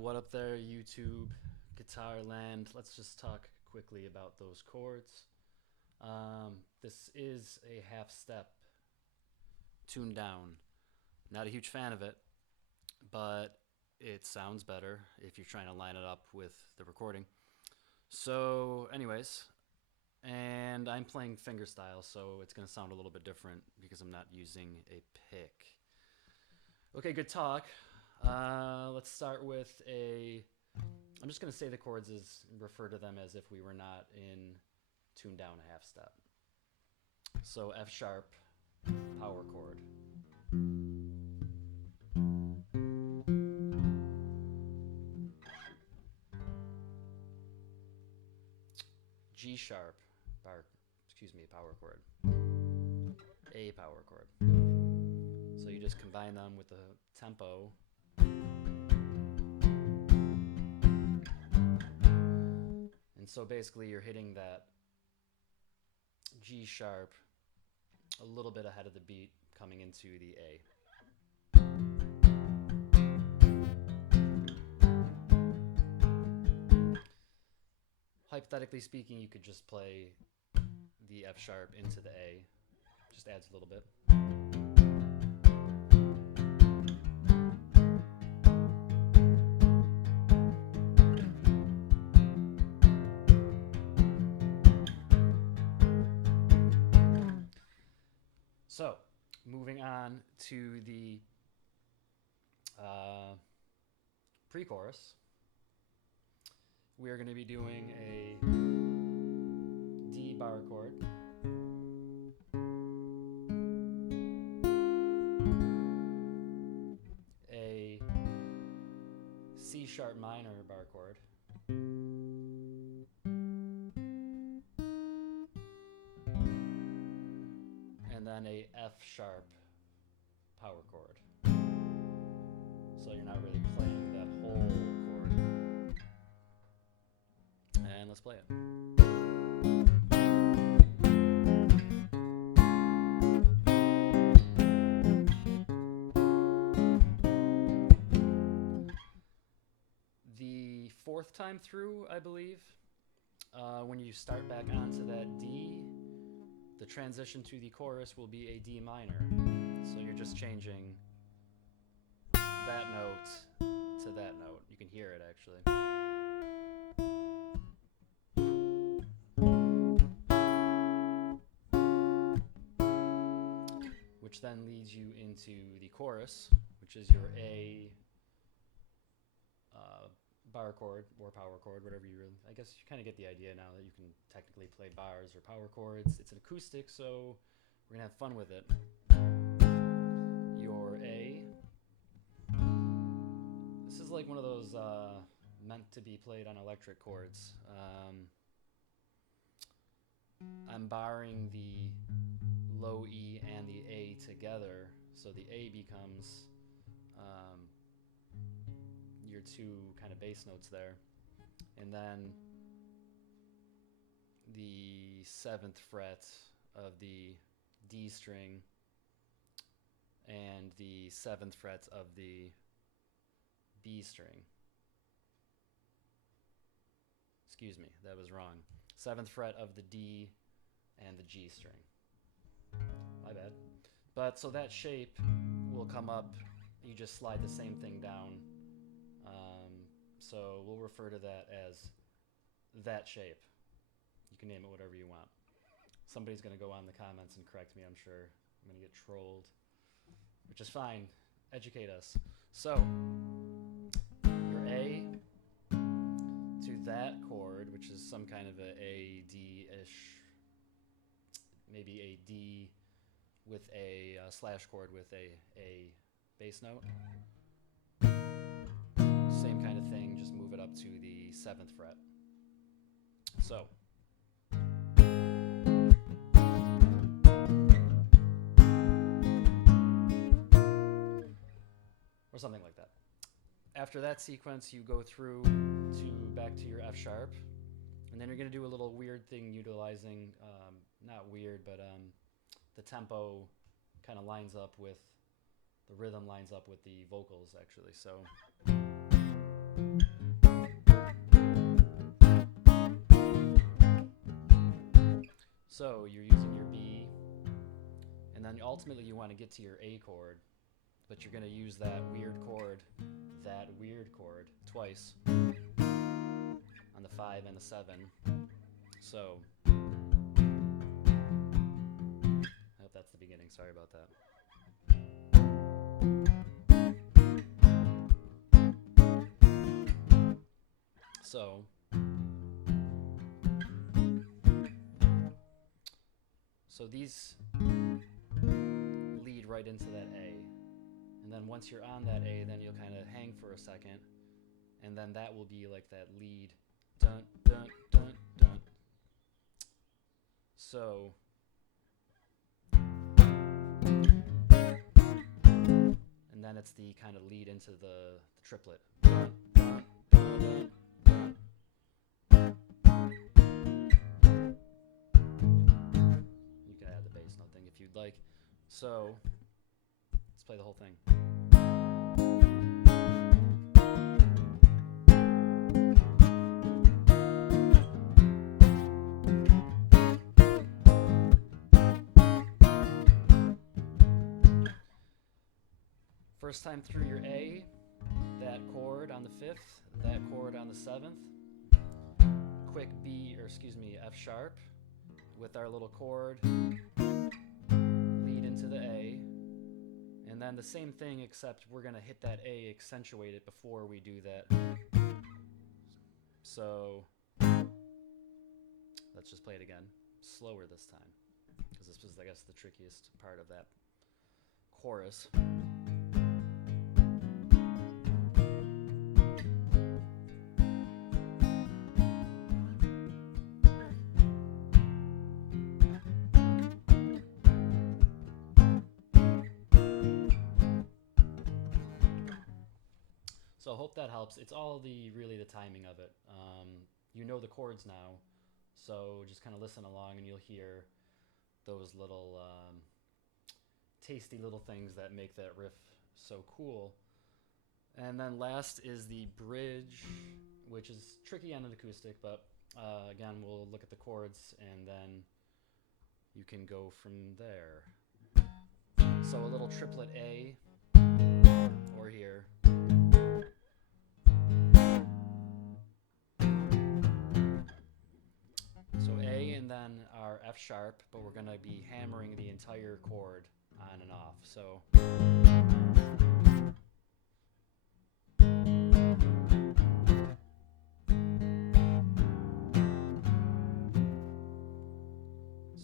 what up there, YouTube, Guitar Land? Let's just talk quickly about those chords. This is a half step tuned down. Not a huge fan of it, but it sounds better if you're trying to line it up with the recording. So, anyways, and I'm playing fingerstyle, so it's going to sound a little bit different because I'm not using a pick. Okay, good talk. Let's start with I'm just going to say the chords refer to them as if we were not in tuned down a half step. So F sharp, power chord. G sharp, power chord. A power chord. So you just combine them with the tempo. And so basically you're hitting that G sharp a little bit ahead of the beat coming into the A. Hypothetically speaking, you could just play the F sharp into the A. Just adds a little bit. So, moving on to the pre-chorus, we are going to be doing a D bar chord, a C sharp minor bar chord, and then a F sharp power chord. So you're not really playing that whole chord. And let's play it. The fourth time through, I believe, when you start back onto that D, the transition to the chorus will be a D minor. So you're just changing that note to that note. You can hear it actually. Which then leads you into the chorus, which is your A bar chord or power chord, whatever you really, I guess you kind of get the idea now that you can technically play bars or power chords. It's an acoustic, so we're going to have fun with it. Your A. This is like one of those meant to be played on electric chords. I'm barring the low E and the A together, so the A becomes your two kind of bass notes there, and then the 7th fret of the D string and the 7th fret of the B string. Excuse me, that was wrong. 7th fret of the D and the G string. My bad. But so that shape will come up, you just slide the same thing down. So we'll refer to that as that shape. You can name it whatever you want. Somebody's going to go on the comments and correct me, I'm sure. I'm going to get trolled, which is fine. Educate us. So, your A to that chord, which is some kind of a D-ish, maybe a D with a slash chord with a bass note. Same kind of thing, just move it up to the 7th fret. So, or something like that. After that sequence, you go through back to your F sharp, and then you're going to do a little weird thing utilizing, not weird, but the tempo kind of lines up with, the rhythm lines up with the vocals actually. So So you're using your B, and then ultimately you want to get to your A chord, but you're going to use that weird chord twice on the 5 and the 7. So I hope that's the beginning. Sorry about that. So these lead right into that A. And then once you're on that A, then you'll kind of hang for a second. And then that will be like that lead. Dun, dun, dun, dun. So and then it's the kind of lead into the triplet. Dun, dun, dun, dun. If you'd like. So let's play the whole thing. First time through your A, that chord on the 5th, that chord on the 7th, quick F sharp with our little chord, lead into the A, and then the same thing except we're going to hit that A, accentuate it before we do that. So let's just play it again, slower this time, because this was, I guess, the trickiest part of that chorus. So I hope that helps. It's all really the timing of it. You know the chords now, so just kind of listen along and you'll hear those little tasty little things that make that riff so cool. And then last is the bridge, which is tricky on an acoustic, but again, we'll look at the chords and then you can go from there. So a little triplet A, or here. So A and then our F sharp, but we're going to be hammering the entire chord on and off. So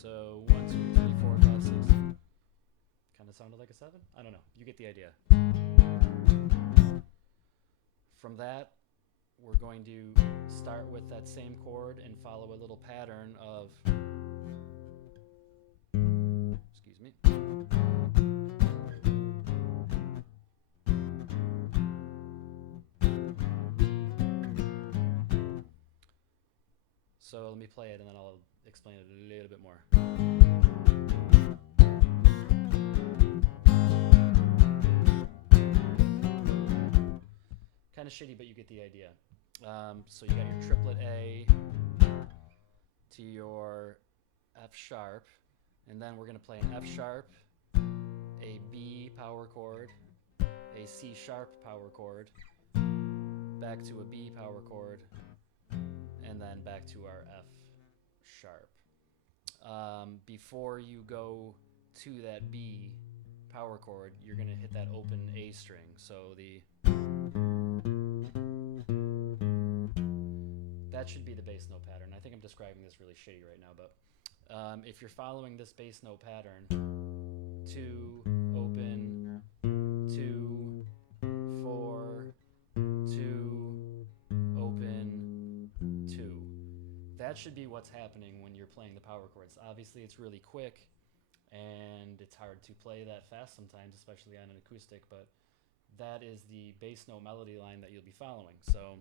So 1, 2, 3, 4, 5, 6. Kind of sounded like a 7? I don't know. You get the idea. From that, we're going to start with that same chord and follow a little pattern of, excuse me. So let me play it and then I'll explain it a little bit more. Kind of shitty, but you get the idea. So you got your triplet A to your F sharp, and then we're going to play an F sharp, a B power chord, a C sharp power chord, back to a B power chord, and then back to our F sharp. Before you go to that B power chord, you're going to hit that open A string. So that should be the bass note pattern. I think I'm describing this really shitty right now, but if you're following this bass note pattern, 2, open, 2, 4, 2, open, 2. That should be what's happening when you're playing the power chords. Obviously, it's really quick, and it's hard to play that fast sometimes, especially on an acoustic, but that is the bass note melody line that you'll be following. So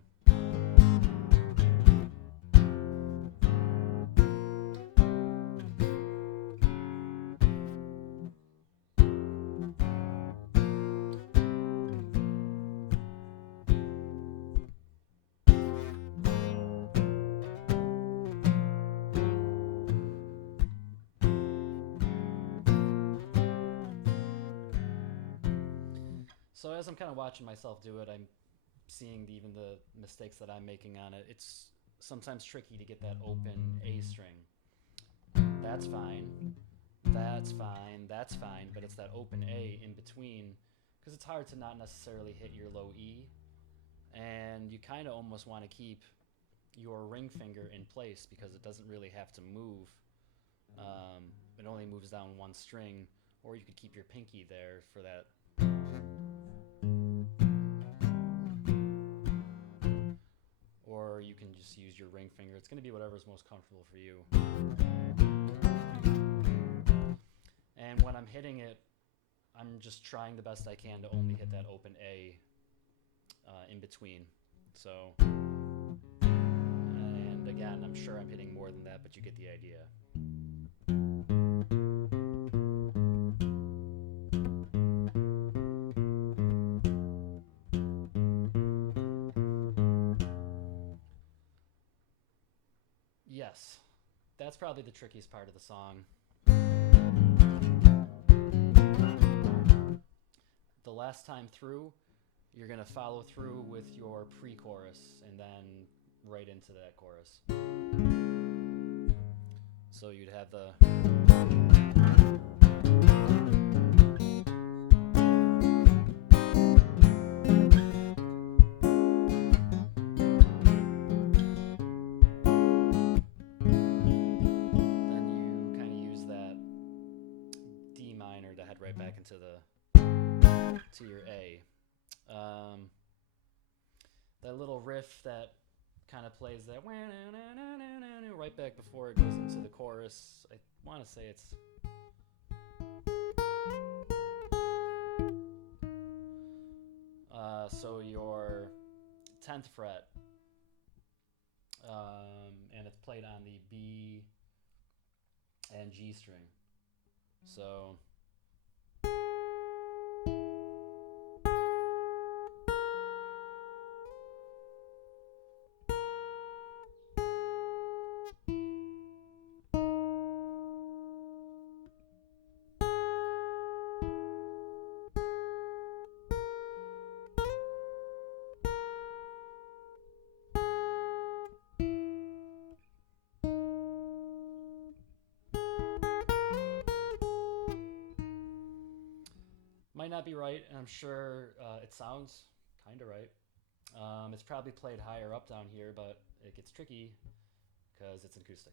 So as I'm kind of watching myself do it, I'm seeing even the mistakes that I'm making on it. It's sometimes tricky to get that open A string. That's fine. That's fine. That's fine. But it's that open A in between because it's hard to not necessarily hit your low E. And you kind of almost want to keep your ring finger in place because it doesn't really have to move. It only moves down one string, or you could keep your pinky there for that. Or you can just use your ring finger. It's going to be whatever's most comfortable for you. And when I'm hitting it, I'm just trying the best I can to only hit that open A in between. So, and again, I'm sure I'm hitting more than that, but you get the idea. Yes, that's probably the trickiest part of the song. The last time through, you're going to follow through with your pre-chorus and then right into that chorus. So you'd have the... Then you kind of use that D minor to head right back into to your A. That little riff that kind of plays that right back before it goes into the chorus. I want to say it's... so your 10th fret, and it's played on the B and G string. So... might not be right, and I'm sure it sounds kind of right. It's probably played higher up down here, but it gets tricky because it's acoustic.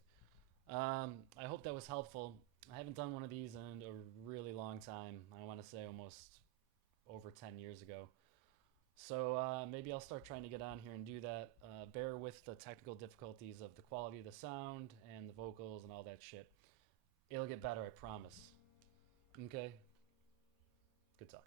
I hope that was helpful. I haven't done one of these in a really long time. I want to say almost over 10 years ago. So maybe I'll start trying to get on here and do that. Bear with the technical difficulties of the quality of the sound and the vocals and all that shit. It'll get better, I promise. Okay? Good talk.